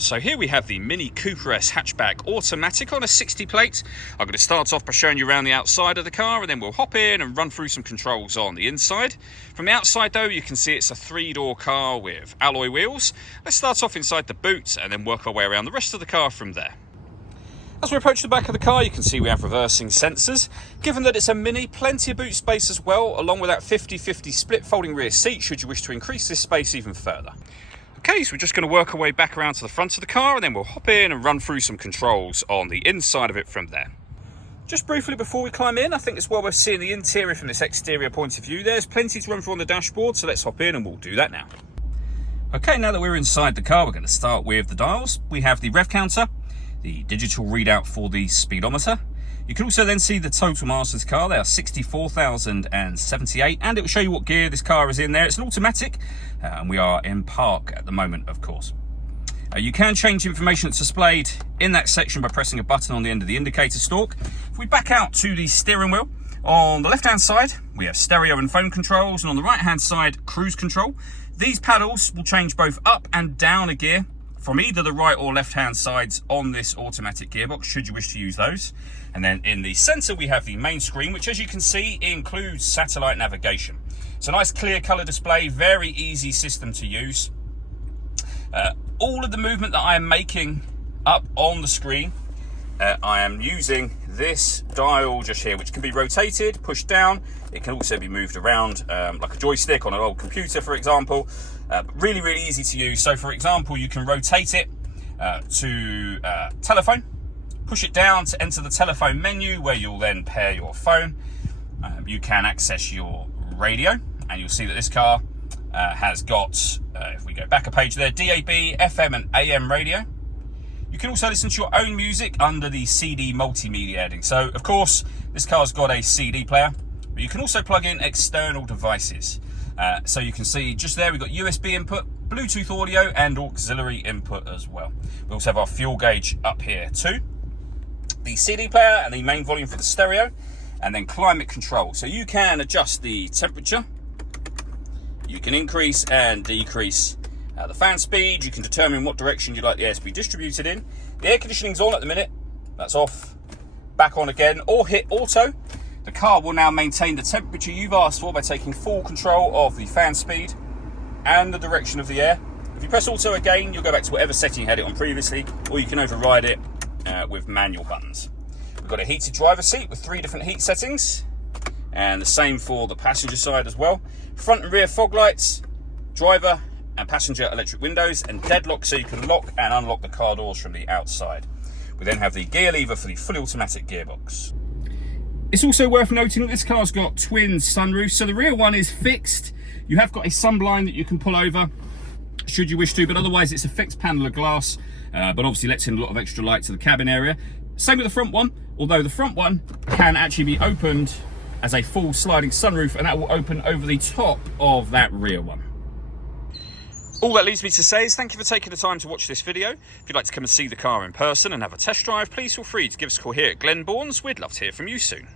So here we have the Mini Cooper S hatchback automatic on a 60 plate. I'm going to start off by showing you around the outside of the car, and then we'll hop in and run through some controls on the inside. From the outside though, you can see it's a 3-door car with alloy wheels. Let's start off inside the boot and then work our way around the rest of the car from there. As we approach the back of the car, you can see we have reversing sensors. Given that it's a Mini, plenty of boot space as well, along with that 50-50 split folding rear seat should you wish to increase this space even further. Okay, so we're just going to work our way back around to the front of the car, and then we'll hop in and run through some controls on the inside of it from there. Just briefly before we climb in, I think it's well worth seeing the interior from this exterior point of view. There's plenty to run through on the dashboard, so let's hop in and we'll do that now. Okay, now that we're inside the car, we're going to start with the dials. We have the rev counter, the digital readout for the speedometer. You can also then see the total miles of the car. They are 64,078, and it will show you what gear this car is in there. It's an automatic, and we are in park at the moment, of course. You can change information that's displayed in that section by pressing a button on the end of the indicator stalk. If we back out to the steering wheel, on the left-hand side, we have stereo and phone controls, and on the right-hand side, cruise control. These paddles will change both up and down a gear from either the right or left hand sides on this automatic gearbox, should you wish to use those. And then in the center we have the main screen, which as you can see includes satellite navigation. It's a nice clear color display, very easy system to use. All of the movement that I am making up on the screen, I am using this dial just here, which can be rotated, pushed down. It can also be moved around like a joystick on an old computer, for example. Really, really easy to use. So for example, you can rotate it to telephone, push it down to enter the telephone menu where you'll then pair your phone. You can access your radio, and you'll see that this car has got, if we go back a page there, DAB, FM and AM radio. You can also listen to your own music under the CD multimedia heading. So of course, this car's got a CD player, but you can also plug in external devices. So you can see just there, we've got USB input, Bluetooth audio and auxiliary input as well. We also have our fuel gauge up here too. The CD player and the main volume for the stereo, and then climate control. So you can adjust the temperature. You can increase and decrease the fan speed. You can determine what direction you'd like the air to be distributed in. The air conditioning's on at the minute. That's off, back on again, or hit auto. The car will now maintain the temperature you've asked for by taking full control of the fan speed and the direction of the air. If you press auto again, you'll go back to whatever setting you had it on previously, or you can override it with manual buttons. We've got a heated driver's seat with 3 different heat settings, and the same for the passenger side as well. Front and rear fog lights, driver and passenger electric windows, and deadlock, so you can lock and unlock the car doors from the outside. We then have the gear lever for the fully automatic gearbox. It's also worth noting that this car's got twin sunroofs, so the rear one is fixed. You have got a sunblind that you can pull over should you wish to, but otherwise it's a fixed panel of glass, but obviously lets in a lot of extra light to the cabin area. Same with the front one, although the front one can actually be opened as a full sliding sunroof, and that will open over the top of that rear one. All that leaves me to say is thank you for taking the time to watch this video. If you'd like to come and see the car in person and have a test drive, please feel free to give us a call here at Glenbourne's. We'd love to hear from you soon.